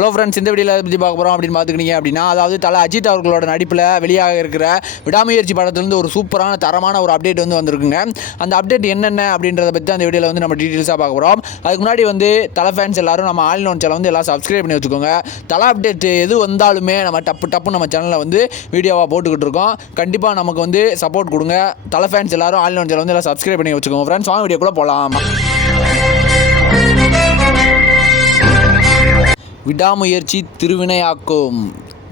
Hello friends இந்த வீடியோவில் பற்றி பார்க்க போகிறோம் அப்படின்னு பார்த்துக்கிட்டீங்க அப்படின்னா அதாவது தலை அஜித் அவர்களோட நடிப்பில் வெளியாக இருக்கிற விடாமுயற்சி படத்துலேருந்து ஒரு சூப்பரான தரமான ஒரு அப்டேட் வந்து வந்திருக்குங்க. அந்த அப்டேட் என்னென்ன அப்படின்றத பற்றி அந்த வீடியோவில் வந்து நம்ம டீட்டெயில்ஸாக பார்க்க போகிறோம் அதுக்கு முன்னாடி வந்து தலை ஃபேன்ஸ் எல்லாரும் நம்ம ஆல் நோன் சேனல் வந்து எல்லாம் சப்ஸ்கிரைப் பண்ணி வச்சுக்கோங்க. தலை அப்டேட் எது வந்தாலுமே நம்ம டப்பு டப்பு நம்ம சேனலில் வந்து வீடியோவாக போட்டுக்கிட்டு இருக்கோம். கண்டிப்பாக நமக்கு வந்து சப்போர்ட் கொடுங்க. தலை ஃபேன்ஸ் எல்லாரும் ஆல் நோன் சேனல் வந்து எல்லாம் சப்ஸ்கிரைப் பண்ணி வச்சுக்கோங்க ஃப்ரெண்ட்ஸ் வாங்க வீடியோக்குள்ளே போகலாம் விடாமுயற்சி திருவினையாக்கும்.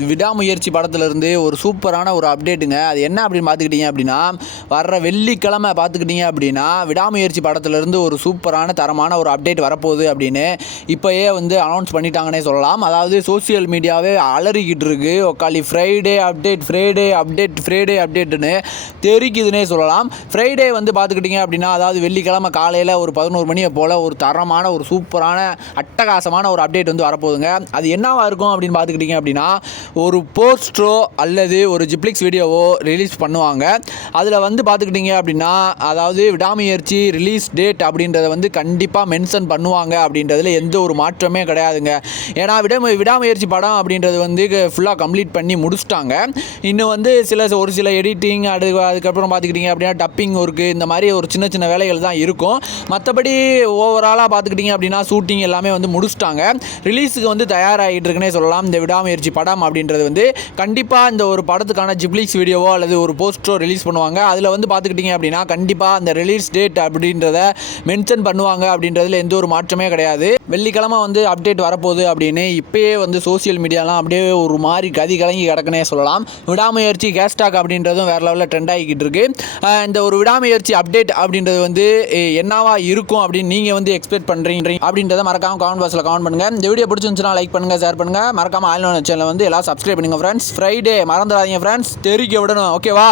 விடாமுயற்சி படத்துலேருந்து ஒரு சூப்பரான ஒரு அப்டேட்டுங்க அது என்ன அப்படின்னு பார்த்துக்கிட்டீங்க அப்படின்னா வர்ற வெள்ளிக்கிழமை பார்த்துக்கிட்டீங்க அப்படின்னா விடாமுயற்சி படத்துலேருந்து ஒரு சூப்பரான தரமான ஒரு அப்டேட் வரப்போகுது அப்படின்னு இப்போயே வந்து அனௌன்ஸ் பண்ணிட்டாங்கன்னே சொல்லலாம். அதாவது சோஷியல் மீடியாவே அலறிக்கிட்டு இருக்கு. உக்காலி Friday update Friday update Friday அப்டேட்டுன்னு தெரிக்குதுன்னே சொல்லலாம். ஃப்ரைடே வந்து பார்த்துக்கிட்டிங்க அப்படின்னா அதாவது வெள்ளிக்கிழமை காலையில் ஒரு பதினோரு மணியை போல் ஒரு தரமான ஒரு சூப்பரான அட்டகாசமான ஒரு அப்டேட் வந்து வரப்போகுதுங்க. அது என்னவாக இருக்கும் அப்படின்னு பார்த்துக்கிட்டிங்க அப்படின்னா ஒரு போஸ்டரோ அல்லது ஒரு ஜிப்ளிக்ஸ் வீடியோவோ ரிலீஸ் பண்ணுவாங்க. அதில் வந்து பார்த்துக்கிட்டிங்க அப்படின்னா அதாவது விடாமுயற்சி ரிலீஸ் டேட் அப்படின்றத வந்து கண்டிப்பாக மென்ஷன் பண்ணுவாங்க அப்படின்றதுல எந்த ஒரு மாற்றமே கிடையாதுங்க. ஏன்னா விட விடாமுயற்சி படம் அப்படின்றது வந்து ஃபுல்லாக கம்ப்ளீட் பண்ணி முடிச்சிட்டாங்க. இன்னும் வந்து சில ஒரு சில எடிட்டிங் அது அதுக்கப்புறம் பார்த்துக்கிட்டிங்க அப்படின்னா டப்பிங் ஒர்க்கு இந்த மாதிரி ஒரு சின்ன சின்ன வேலைகள் தான் இருக்கும். மற்றபடி ஓவராலாக பார்த்துக்கிட்டிங்க அப்படின்னா ஷூட்டிங் எல்லாமே வந்து முடிச்சிட்டாங்க. ரிலீஸுக்கு வந்து தயாராகிட்டு இருக்குன்னே சொல்லலாம். இந்த விடாமுயற்சி படம் அப்படின்றது வந்து கண்டிப்பாக இந்த ஒரு படத்துக்கான ஜிப்ளிக்ஸ் வீடியோவோ அல்லது ஒரு போஸ்டரோ ரிலீஸ் பண்ணுவாங்க. அதில் வந்து பார்த்துக்கிட்டிங்க அப்படின்னா கண்டிப்பாக அந்த ரிலீஸ் டேட் அப்படின்றத மென்ஷன் பண்ணுவாங்க அப்படின்றதுல எந்த ஒரு மாற்றமே கிடையாது. வெள்ளிக்கிழமை வந்து அப்டேட் வரப்போகுது அப்படின்னு இப்போயே வந்து சோஷியல் மீடியாலாம் அப்படியே ஒரு மாதிரி கதி கலங்கி கிடக்குனே சொல்லலாம். விடாமுயற்சி கேஸ்டாக் அப்படின்றதும் வேறு லெவலில் ட்ரெண்ட் ஆகிக்கிட்டு இருக்கு. இந்த ஒரு விடாமுயற்சி அப்டேட் அப்படின்றது வந்து என்னவா இருக்கும் அப்படின்னு நீங்கள் வந்து எக்ஸ்பெக்ட் பண்ணுறீங்க அப்படின்றத மறக்காம கமெண்ட் பாக்ஸில் கமெண்ட் பண்ணுங்கள் இந்த வீடியோ பிடிச்சிருந்துச்சுன்னா லைக் பண்ணுங்கள் ஷேர் பண்ணுங்கள் மறக்காமல் ஆன்லைன் சேனலில் வந்து எல்லா சப்ஸ்கிரைப் பண்ணுங்கள் ஃப்ரெண்ட்ஸ் ஃப்ரைடே மறந்துடாதீங்க ஃப்ரெண்ட்ஸ் தெரிக்க விடணும் ஓகேவா